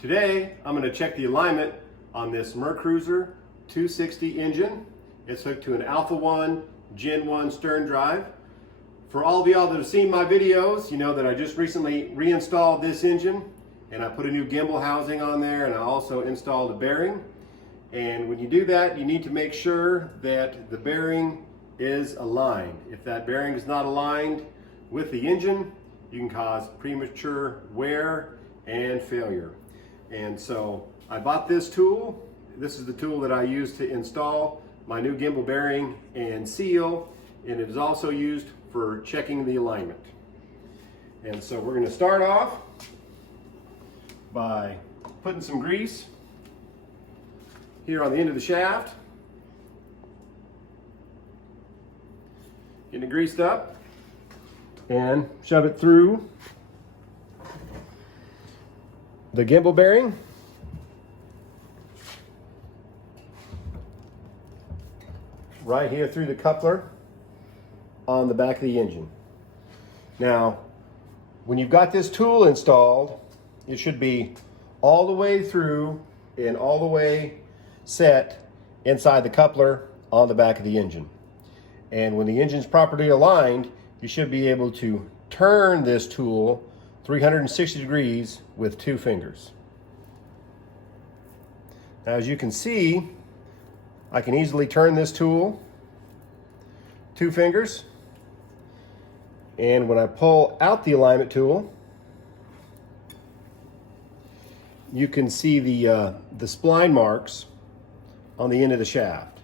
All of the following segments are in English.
Today, I'm going to check the alignment on this Mercruiser 260 engine. It's hooked to an Alpha 1 Gen 1 sterndrive. For all of y'all that have seen my videos, you know that I just recently reinstalled this engine and I put a new gimbal housing on there, and I also installed a bearing. And when you do that, you need to make sure that the bearing is aligned. If that bearing is not aligned with the engine, you can cause premature wear and failure. And so I bought this tool. This is the tool that I use to install my new gimbal bearing and seal, and it is also used for checking the alignment. And so we're going to start off by putting some grease here on the end of the shaft. Getting it greased up and shove it through the gimbal bearing. Right here through the coupler on the back of the engine. Now, when you've got this tool installed, it should be all the way through and all the way set inside the coupler on the back of the engine. And when the engine's properly aligned, you should be able to turn this tool 360 degrees with 2 fingers. Now, as you can see, I can easily turn this tool 2 fingers. And when I pull out the alignment tool, you can see the spline marks on the end of the shaft.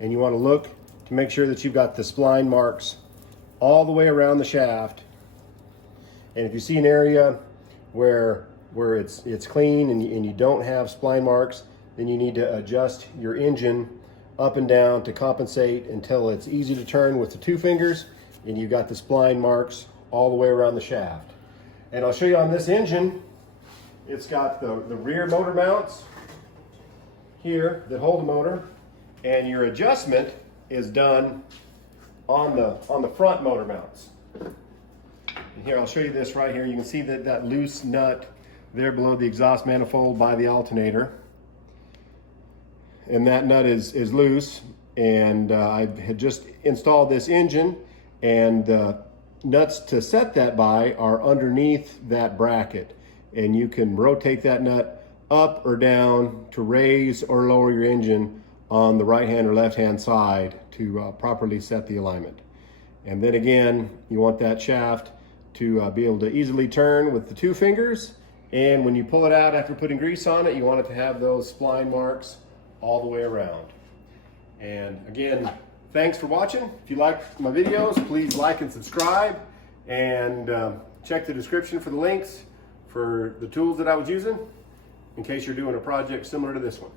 And you want to look to make sure that you've got the spline marks all the way around the shaft. And if you see an area where it's clean and you don't have spline marks, then you need to adjust your engine up and down to compensate until it's easy to turn with the 2 fingers and you've got the spline marks all the way around the shaft. And I'll show you on this engine, it's got the rear motor mounts here that hold the motor, and your adjustment is done on the front motor mounts. And here, I'll show you this right here. You can see that loose nut there below the exhaust manifold by the alternator. And that nut is loose, and I had just installed this engine, and the nuts to set that by are underneath that bracket. And you can rotate that nut up or down to raise or lower your engine on the right hand or left hand side to properly set the alignment. And then again, you want that shaft to be able to easily turn with the 2 fingers. And when you pull it out after putting grease on it, you want it to have those spline marks all the way around. And again, thanks for watching. If you like my videos, please like and subscribe, and check the description for the links for the tools that I was using in case you're doing a project similar to this one.